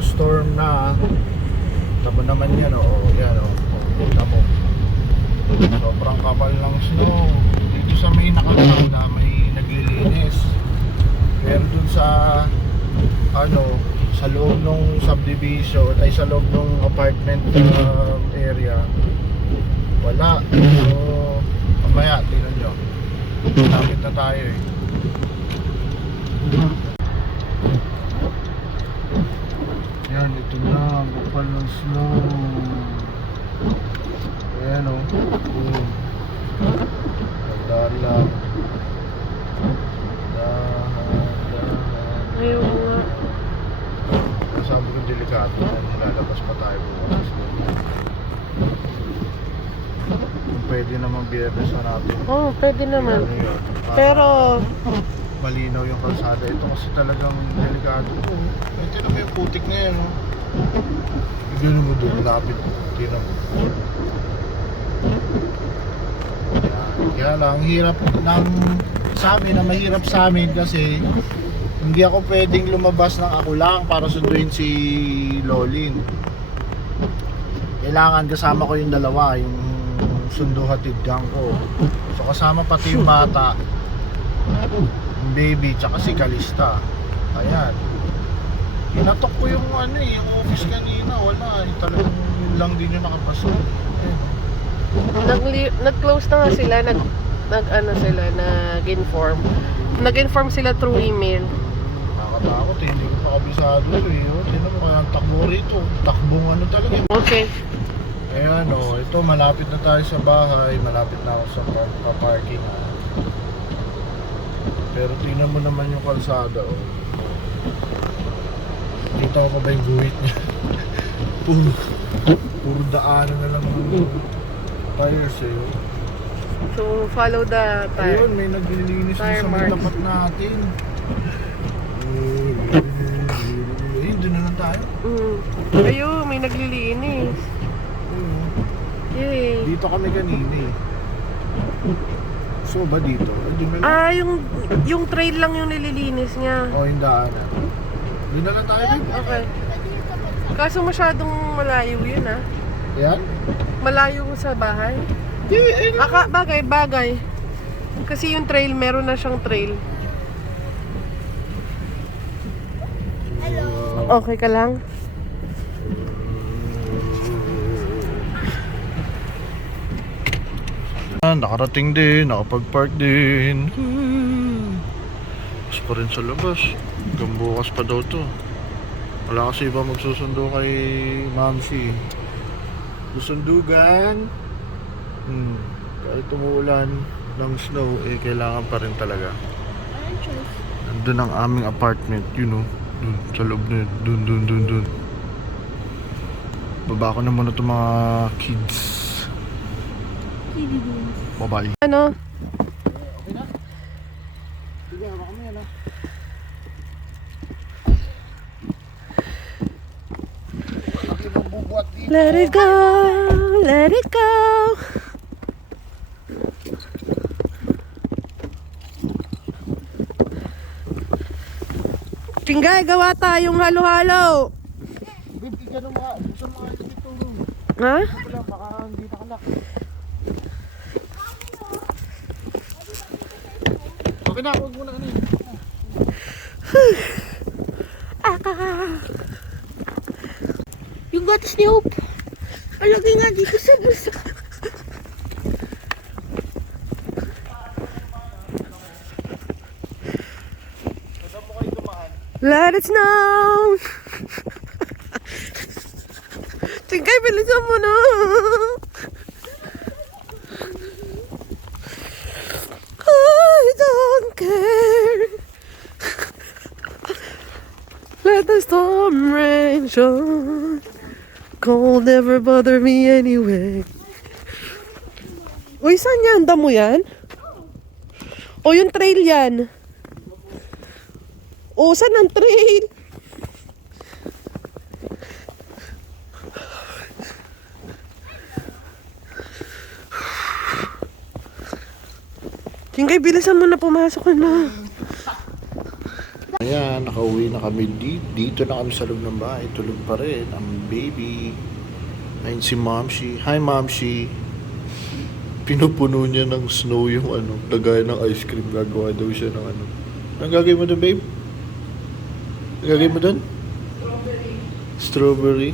snowstorm na. Tama naman yan, yan kita mo. Sobrang kapal ng snow. Dito sa may nakakana may naglilinis. Pero dun sa sa loob ng subdivision ay sa loob ng apartment area wala. So mamaya tingnan nyo, lapit na tayo yan, ito na kapal ng snow. Ayan dahan lang, dahan. Ayaw nga. Sabi ko delikado yan, lalabas pa tayo bukas. Pwede naman biyernes na natin. Pwede naman. Pero malinaw yung kalsada. Ito kasi talagang delikado. Ito naman yung putik na yan. Ganun mo doon, lapit. Tinan mo. Kaya lang, hirap ng sa amin, na mahirap sa amin kasi hindi ako pwedeng lumabas ng ako lang para sunduin si Lolin. Kailangan kasama ko yung dalawa, yung sundo hatid gang ko. So kasama pati yung bata, yung baby, tsaka si Kalista. Ayan. Inatok ko yung yung office kanina, wala. Talagang yun lang din yung nakapasok. nag-close na nga sila, nag-inform sila through email. Nakakatakot hindi ko pa kabisado Tinan mo kaya ang takbo rito. Takbong talaga. Okay. Ayan ito malapit na tayo sa bahay. Malapit na ako sa parking. Pero tingnan mo naman yung kalsada Kita ko ba yung guhit niya? puro daanan na lang tires So follow the tire. Ayun, may naglilinis na sa may tapat natin. Doon na lang tayo. Ayun, may naglilinis. Yay. Dito kami kanina So ba dito? Doon na lang. Yung trail lang yung nililinis niya. Yung daanan. Doon na lang tayo. Okay. Kaso masyadong malayo yun Yan? Malayo sa bahay. Bagay. Kasi yung trail, meron na siyang trail. Okay ka lang? Nakarating din, nakapag-park din. Mas pa rin sa labas. Hanggang bukas pa daw to. Wala kasi iba magsusundo kay Mamsi. Susundugan. Kahit umuulan ng snow, kailangan pa rin talaga. Nandun ang aming apartment, dun sa loob na yun. Dun. Baba ko na muna itong mga kids. Bye-bye. Ano? Okay na? Sige, hawak kami Let it go, let it go. Tingay, gawa tayong halo-halo. Babe, gano'n gusto mo ito dito. Ha? Wala, baka hindi nakalak. Okay na, huwag muna kanina. Yung gatas ni Hope. Alagay nga dito sa busa. Let it snow. Tingkay, bilisan mo na. I don't care. Let the storm rage on. Cold never bother me anyway. Uy, saan yan? Damo yan? O yung trail yan? O, saan ang trail? Tingkay, bilisan mo na, pumasok ka na. Ayan, nakauwi na kami dito na kami sa loob ng bahay. Tulog pa rin ang baby. Ayun si Momshi. Hi Momshi. Pinupuno niya ng snow yung lagay ng ice cream. Gagawa daw siya ng Anong gagawin mo doon, babe? Anong gagawin mo doon? Strawberry.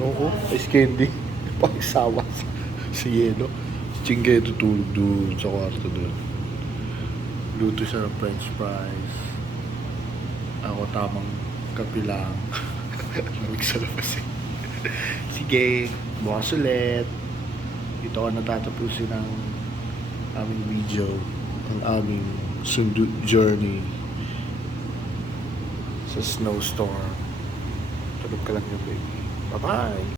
Oo, ice candy. Pakisawa si Yelo. Si Chingay tutulog doon sa kwarto doon. Luto siya ng french fries. Ako tamang kape lang. Lamig sa labas eh. Sige, bukas ulit. Dito ako natatapusin ang aming video. Ang aming sundo journey sa snowstorm. Tulog ka lang yung baby. Bye-bye!